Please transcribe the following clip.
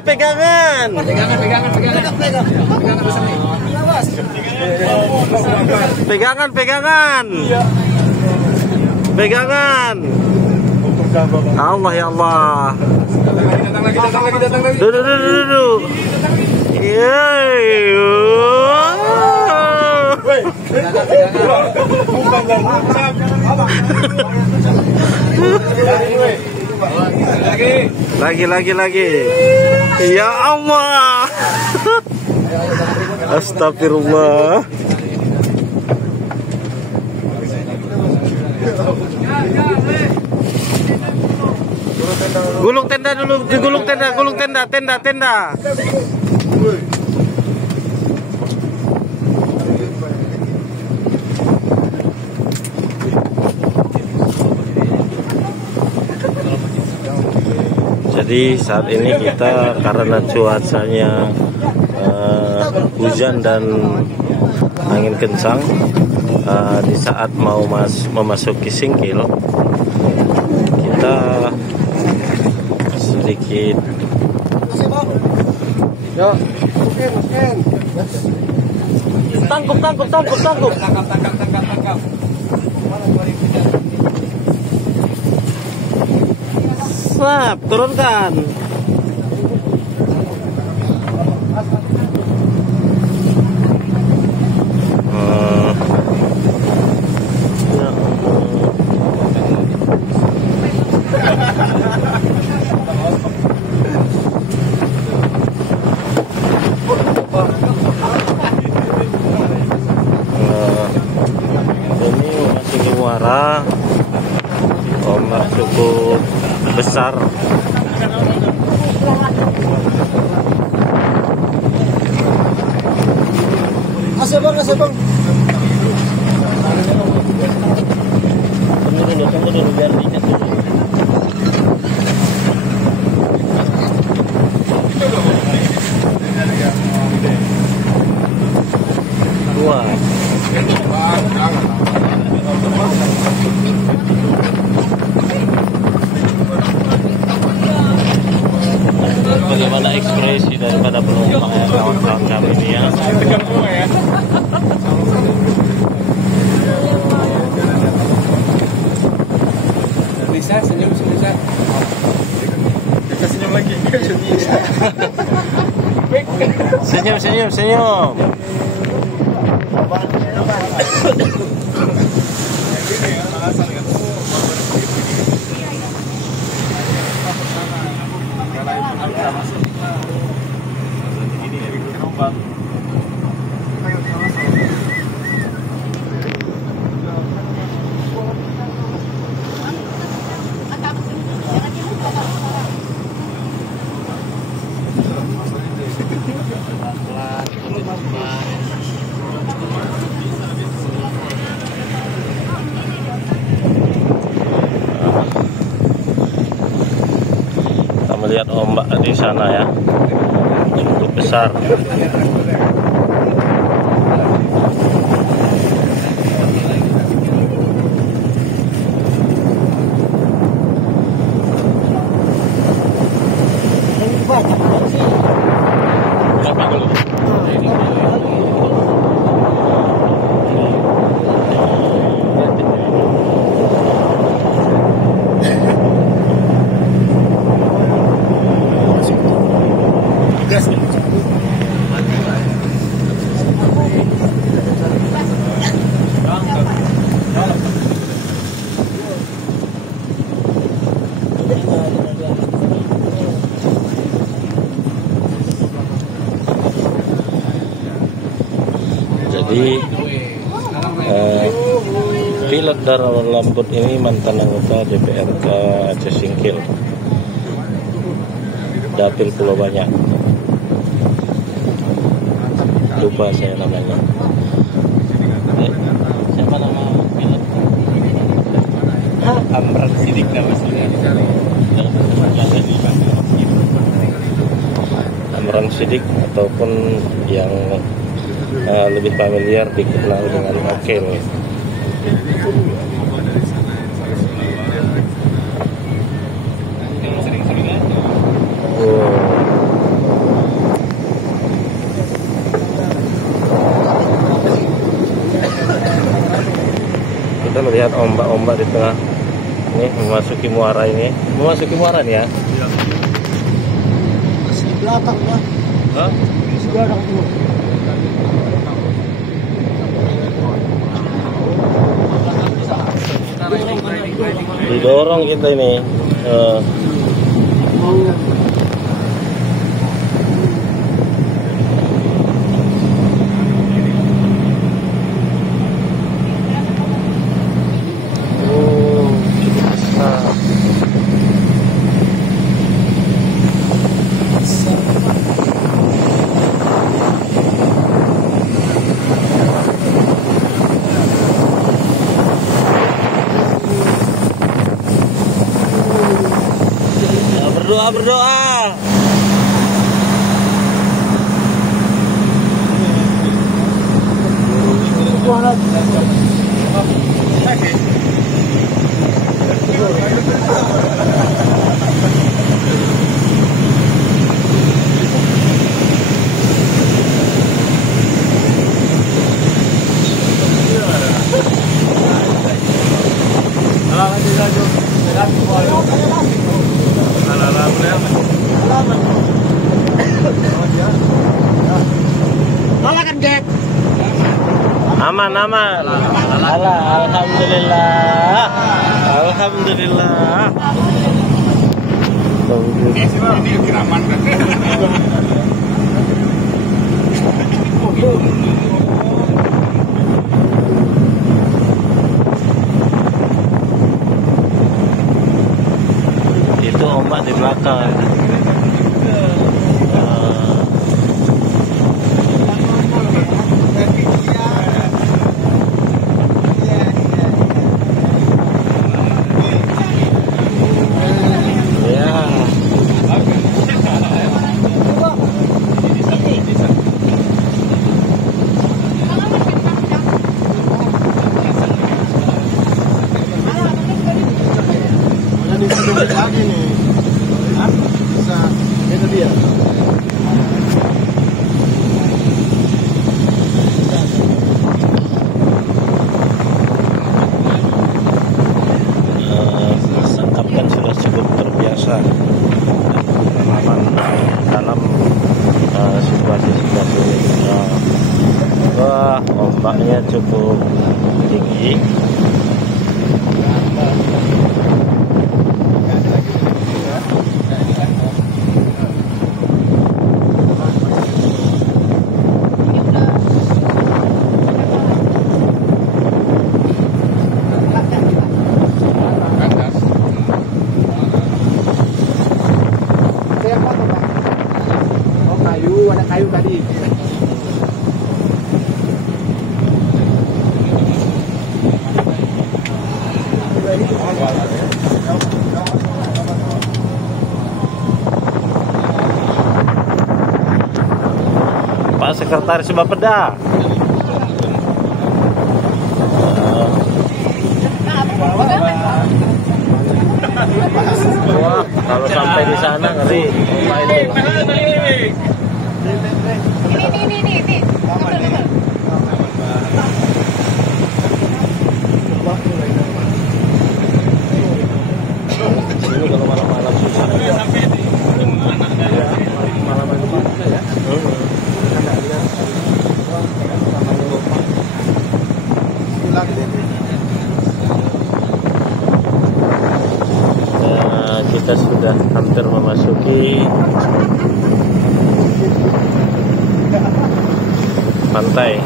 pegangan. Pegangan. Allah ya Allah. Duduk. Lagi. Ya Allah. Astagfirullah. Gulung tenda dulu, gulung tenda. Jadi saat ini kita karena cuacanya hujan dan angin kencang, di saat mau memasuki Singkil kita sedikit tangkup. Slap, turunkan. Ini masih muara, ombak cukup besar. Asal bang. Tunggu dulu biar diikat dulu. Dua. Bagaimana ekspresi daripada penumpang ya, kawan-kawan kami ini ya. Bisa senyum. Bisa senyum lagi. Senyum. Kita melihat ombak di sana ya, cukup besar. Jadi pilot Daral Lambut ini mantan anggota DPRK Aceh Singkil, Dapil Pulau Banyak. Lupa saya namanya. Siapa nama pilot? Amran Sidik namanya. Amran Sidik ataupun yang lebih familiar dikenal dengan Okel. Wow. Kita melihat ombak-ombak di tengah ini memasuki muara ini. Memasuki muara nih ya. Iya. Masih di belakang ya. Hah? Di belakang tuh. Didorong kita ini. Berdoa. Aman. Alhamdulillah. Ini aman kan? Itu ombak di belakang. Lagi nih. Bisa itu dia. Sangkap kan sudah cukup terbiasa pengalaman dalam situasi-situasi ini. Wah, ombaknya cukup tinggi. Ada kayu tadi. Pak Sekretaris Bapeda. Wah, kalau sampai di sana ngeri. Ini. Ini kalau malam-malam susah. Malam-malam susah ya. Kita sudah hampir memasuki pantai.